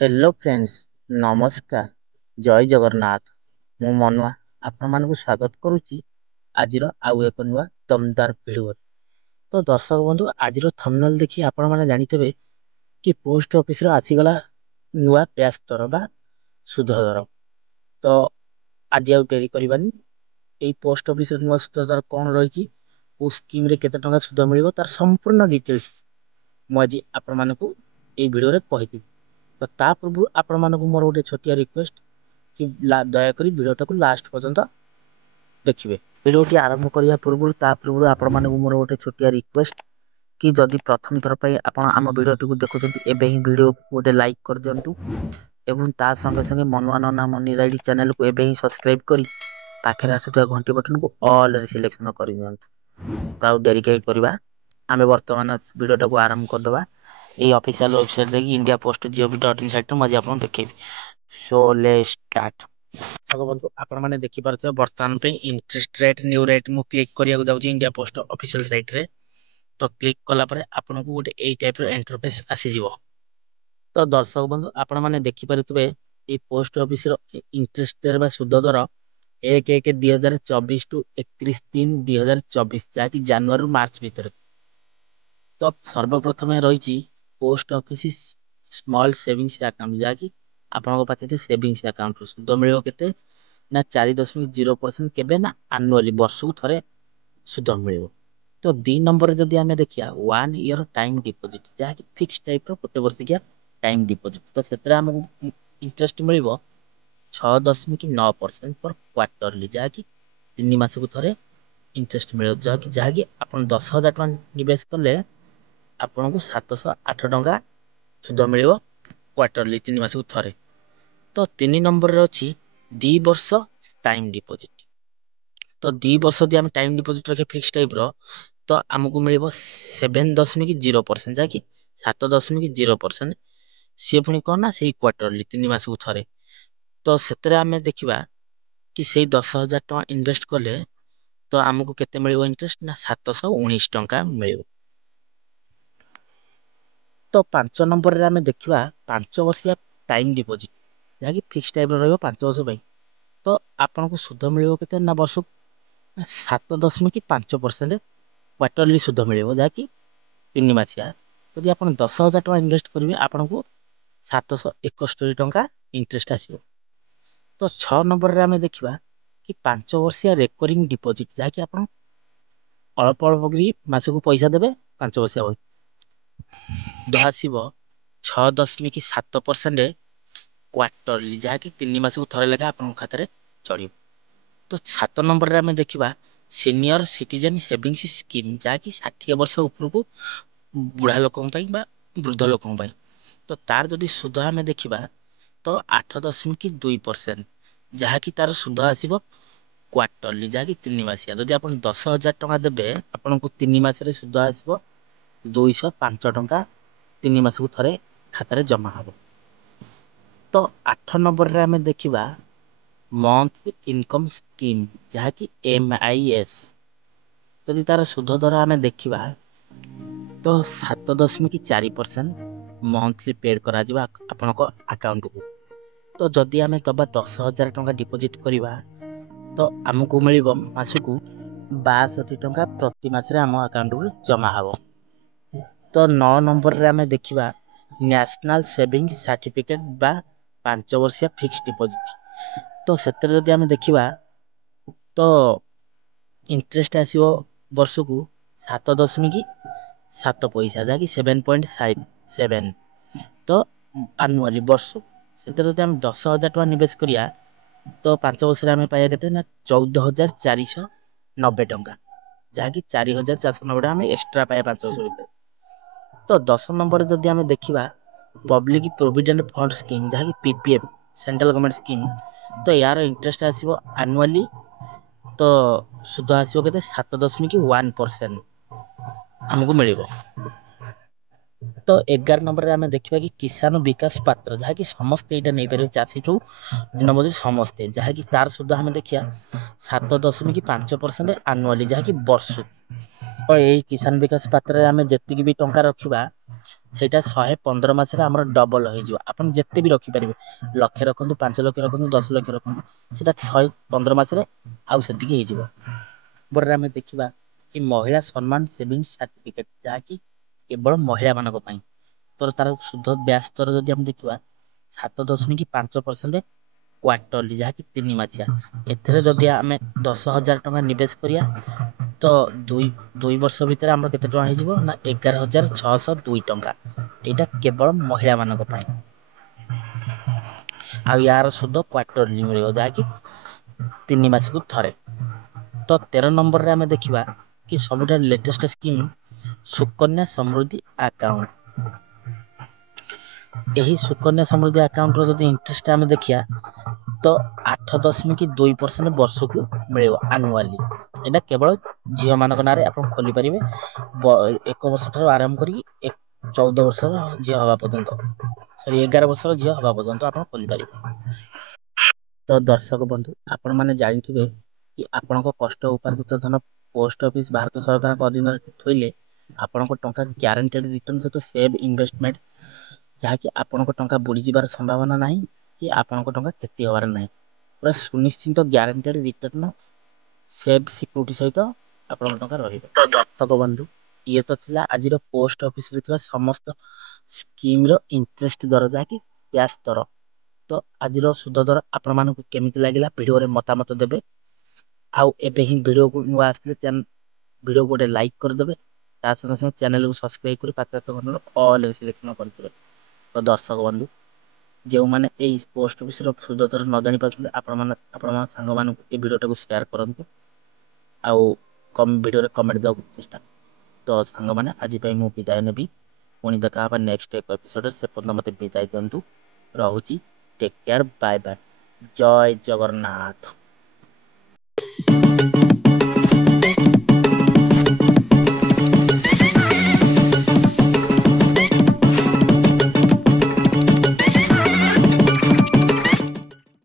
Hello friends, नमस्कार। जय जगन्नाथ। मु मनुआ आपण मानक स्वागत करुच्ची आजिर आउ एक नुआ दमदार भिडियो। तो दर्शक बंधु आज थंबनेल देखि आपण माने जानिथिबे कि पोस्ट ऑफिस रो आसीगला नुआ ब्याज दर बा सुध दर। तो आज आउ डेरी करबानी एई पोस्ट ऑफिस नुआ सुध दर कोन रहिछि ओ स्कीम रे केते टंका सुध मिलिबो तार संपूर्ण डिटेल्स मु आज आपण मानकू एई भिडियो रे कहिबी। तो ता पूर्व आपण मानकू मोर गोटे छोटिया रिक्वेस्ट कि दयाकोरी भिडियोटा लास्ट पर्यंत देखिए। भिडियोटी आरंभ करने पूर्व आपण मानकू मोर गोटे छोटिया रिक्वेस्ट कि जदि प्रथम थर पर आपण आम भिडियोटी देखुं एबे ही भिडियो गोटे लाइक कर दिंतु एवं ता संगे संगे मनुआ नना मनी राइड चैनल को एबे ही सब्सक्राइब करी पाखे आसुवा घंटी बटन को ऑल रे सिलेक्शन कर दिंतु। तो डेरी कहीं करवा आम बर्तमान भिडियोटा को आरंभ करदे। ये ऑफिशियल वेबसाइट देखिए इंडिया पोस्ट gov.in साइट मजे आपन देखेबी। So let's start. सब बंधु आपण माने देखि पारथि वर्तमान पे इंटरेस्ट रेट न्यू रेट मु क्लिक करिया को जाउची इंडिया पोस्ट ऑफिशियल साइट रे। तो क्लिक कला परे आपन को गोटे एई टाइप रो इंटरफेस आसी जिवो। तो दर्शक बंधु आपण माने देखि पारुथबे ए पोस्ट ऑफिस रो इंटरेस्ट रेट बा सुद दर 1/1/2024 टू 31/3/2024 जाकी जनवरी मार्च भीतर। तो सर्वप्रथम रही post office small savings account जहाँकि आपन पाखे सेविंग्स अकाउंट सुध मिल के ना 4.0% केबे ना आनुअली वर्ष को थरे सुध मिल। तो 2 नंबर जदि आम देखिए 1 ईयर टाइम डिपोजिट जहाँकि फिक्स टाइप गोटे वर्षिया टाइम डिपोजिट। तो से इंटरेस्ट मिल 6.9% पर क्वार्टरली जहाँकि 3 मास को थरे इंटरेस्ट मिल जहाँकि आप 10,000 टका निवेश कले आपन को 708 टंका सुध मिल क्वार्टरली 3 मास को थरे। तो 3 नंबर रे अछि 2 वर्ष टाइम डिपोजिट। तो 2 वर्ष जदि हम टाइम डिपोजिट रखे फिक्स टाइप रो तो हमको मिल 7.0% जहाँकि 7.0% सी पुणी कौन ना से क्वार्टरली 3 मास को थरे। तो से आम देखा कि से 10,000 टका इन्वेस्ट कले तो आमको केते मिल इंटरेस्ट ना 719 टंका मिल। तो 5 नंबर रे आमे देखिबा 5 वर्षिया टाइम डिपोजिट जहाँकि फिक्स टाइप रहिबो 5 वर्ष पई। तो आपन को सुध मिलिबो केते ना वर्ष 7.5% क्वार्टरली सुध मिलिबो जहाँकि 3 मासिया। यदि आपन 10,000 टका इन्वेस्ट करिवे आपन को 771 टंका इंटरेस्ट आसीबो। तो 6 नंबर रे आमे देखिबा कि 5 वर्षिया रेकरिंग डिपोजिट जहाँकि आपन अल्प अल्प करी मासको पैसा देबे 5 वर्षिया आसीबो 6.7% क्वार्टरली जहाँकि 3 मास को थरे लेखा आपन खाता चढ़। तो 7 नंबर रे आमे देखिबा सीनियर सिटीजन सेविंग्स स्कीम जहाँकि 60 वर्ष ऊपर को बुढ़ा लोकों बा वृद्ध लोकों। तो तार जदि सुध आमे देखिबा तो 8.2% जहाँकि तार सुध आसीबो क्वार्टरली जहाँकि 3 मासिया। जदि आप 10,000 टका देबे आपन को 3 मास सुध आसीबो 205 टंका 3 मास को थरे खाता जमा हम। तो 8 नंबर रे आमे देखिबा मंथ इनकम स्कीम जहाँकि MIS जदि तार सुध दर आमे देखिबा तो 7.4% मंथली पेड करा जिबा आपन को अकाउंट को। तो जदि आमे दबा 10,000 टका डिपोजिट करिबा तो हमको मिलिबो मासको 62 टंका प्रति मास रे हम अकाउंट को जमा हबो। तो 9 नंबर रे आमे देखिबा नेशनल सेविंग्स सर्टिफिकेट बा 5 वर्षिया फिक्स डिपोजिट। तो सेते जदि आमे देखिबा तो इंटरेस्ट आसीबो वर्ष को 7.7 पैसा जहाँकि 7.57। तो आनुअली वर्ष से हम 10,000 टका निवेश करिया तो 5 वर्ष आम पाया के ना 14,490 टंका जहाँकि 4,490 आम एक्सट्रा पाया 5 वर्ष भीतर। तो 10 नंबर जदि आम देखा पब्लिक प्रोविडेंट फंड स्कीम जहाँकि PPF सेंट्रल गवर्नमेंट स्कीम। तो यार इंटरेस्ट आसीबो एनुअली तो सुध आसीबो केते 7.1% हमको मिलिबो। तो 11 नंबर रे आमे देखिबा कि किसान विकास पात्र जहाँकि समस्त एटा नहीं पारे चाषी ठू दिन मजूरी समस्ते जहाँकि तार सुध आमे देखिया 7.5% एनुअली जहाँकि वर्ष। और यही किसान विकास पात्र रे आमे जेतिकी भी टंका रखिबा ସେଇଟା 115 ମାସରେ ଆମର ଡବଲ ହେଇଯିବ। ଆପଣ ଯେତେ ବି ରଖିପାରିବେ, ଲକ୍ଷେ ରଖନ୍ତୁ, 5 ଲକ୍ଷ ରଖନ୍ତୁ, 10 ଲକ୍ଷ ରଖନ୍ତୁ, ସେଇଟା 115 ମାସରେ ଆଉ ସେତିକି ହେଇଯିବ। ପରେ ଆମେ ଦେଖିବା କି ମହିଳା ସମ୍ମାନ ସେଭିଙ୍ଗ ସାର୍ଟିଫିକେଟ, ଯାହାକି କେବଳ ମହିଳା ମାନଙ୍କ ପାଇଁ। ତ ତାର ସୁଧ ବ୍ୟାଜ ଦର ଯଦି ଆମେ ଦେଖିବା 7.5% କ୍ୱାର୍ଟରଲି, ଯାହାକି 3 ମାସିଆ। ଏଥିରେ ଯଦି ଆମେ 10,000 ଟଙ୍କା ନିବେଶ କରିବା ତ ଦୁଇ ବର୍ଷ ଭିତରେ ଆମର କେତେ ଟଙ୍କା ହେଇଯିବ ନା 11,602 ଟଙ୍କା। ଏଇଟା କେବଳ ମହିଳା ମାନଙ୍କ ପାଇଁ। ଆଉ ୟାର ସୁଧ କ୍ୱାର୍ଟରଲି ମିଳିବ, ଯାହାକି 3 ମାସକୁ ଥରେ। ତ 13 ନମ୍ବରରେ ଆମେ ଦେଖିବା କି ସବୁଠାରୁ ଲେଟେଷ୍ଟ ସ୍କିମ୍ ସୁକନ୍ୟା ସମୃଦ୍ଧି ଆକାଉଣ୍ଟ। ଏହି ସୁକନ୍ୟା ସମୃଦ୍ଧି ଆକାଉଣ୍ଟର ଯଦି ଇଣ୍ଟରେଷ୍ଟ ଆମେ ଦେଖିବା ତ 8.2% ବର୍ଷକୁ ମିଳିବ ଆନୁଆଲି। ଏଇଟା କେବଳ ଝିଅ ମାନଙ୍କ ନାଁରେ ଆପଣ ଖୋଲିପାରିବେ, 1 ବର୍ଷ ଠାରୁ ଆରମ୍ଭ କରିକି 14 ବର୍ଷର ଝିଅ ହବା ପର୍ଯ୍ୟନ୍ତ, 11 ବର୍ଷର ଝିଅ ହବା ପର୍ଯ୍ୟନ୍ତ ଆପଣ ଖୋଲିପାରିବେ। ତ ଦର୍ଶକ ବନ୍ଧୁ, ଆପଣମାନେ ଜାଣିଥିବେ କି ଆପଣଙ୍କ କଷ୍ଟ ଉପାର୍ଜିତ ଧନ ପୋଷ୍ଟ ଅଫିସ ଭାରତ ସରକାରଙ୍କ ଅଧୀନରେ ଥୋଇଲେ ଆପଣଙ୍କ ଟଙ୍କା ଗ୍ୟାରେଣ୍ଟେଡ ରିଟର୍ନ ସହିତ ସେଭ୍ ଇନଭେଷ୍ଟମେଣ୍ଟ, ଯାହାକି ଆପଣଙ୍କ ଟଙ୍କା ବୁଡ଼ିଯିବାର ସମ୍ଭାବନା ନାହିଁ କି ଆପଣଙ୍କ ଟଙ୍କା କ୍ଷତି ହେବାର ନାହିଁ। ପୁରା ସୁନିଶ୍ଚିତ ଗ୍ୟାରେଣ୍ଟେଡ ରିଟର୍ନ ସେଭ୍ ସିକ୍ୟୁରିଟି ସହିତ ଆପଣଙ୍କ ଟଙ୍କା ରହିବ। ଦର୍ଶକ ବନ୍ଧୁ, ଇଏ ତ ଥିଲା ଆଜିର ପୋଷ୍ଟ ଅଫିସରେ ଥିବା ସମସ୍ତ ସ୍କିମର ଇଣ୍ଟରେଷ୍ଟ ଦର, ଯାହାକି ବ୍ୟାଜ ଦର। ତ ଆଜିର ସୁଧ ଦର ଆପଣମାନଙ୍କୁ କେମିତି ଲାଗିଲା ଭିଡ଼ିଓରେ ମତାମତ ଦେବେ। ଆଉ ଏବେ ହିଁ ଭିଡ଼ିଓକୁ ନୂଆ ଆସିଥିଲେ ଭିଡ଼ିଓକୁ ଗୋଟେ ଲାଇକ୍ କରିଦେବେ, ତା ସଙ୍ଗେ ସଙ୍ଗେ ଚ୍ୟାନେଲକୁ ସବସ୍କ୍ରାଇବ କରି ପାଖରେ ଘଣ୍ଟାର ଅଲ୍ ସିଲେକ୍ସନ କରିଦେବେ। ତ ଦର୍ଶକ ବନ୍ଧୁ, ଯେଉଁମାନେ ଏଇ ପୋଷ୍ଟ ଅଫିସର ସୁଧ ଦର ନ ଜାଣିପାରୁଛନ୍ତି, ଆପଣମାନଙ୍କ ସାଙ୍ଗମାନଙ୍କୁ ଏ ଭିଡ଼ିଓଟାକୁ ସେୟାର କରନ୍ତୁ, ଆଉ ଭିଡ଼ିଓରେ କମେଣ୍ଟ ଦେବାକୁ ଚେଷ୍ଟା। ତ ସାଙ୍ଗମାନେ, ଆଜି ପାଇଁ ମୁଁ ବିଦାୟ ନେବି। ପୁଣି ଦେଖା ହେବା ନେକ୍ସଟ ଏକ ଏପିସୋଡ଼ରେ। ସେ ପର୍ଯ୍ୟନ୍ତ ମୋତେ ବିଦାୟ ଦିଅନ୍ତୁ। ରହୁଛି। Take care, bye bye. ଜୟ ଜଗନ୍ନାଥ।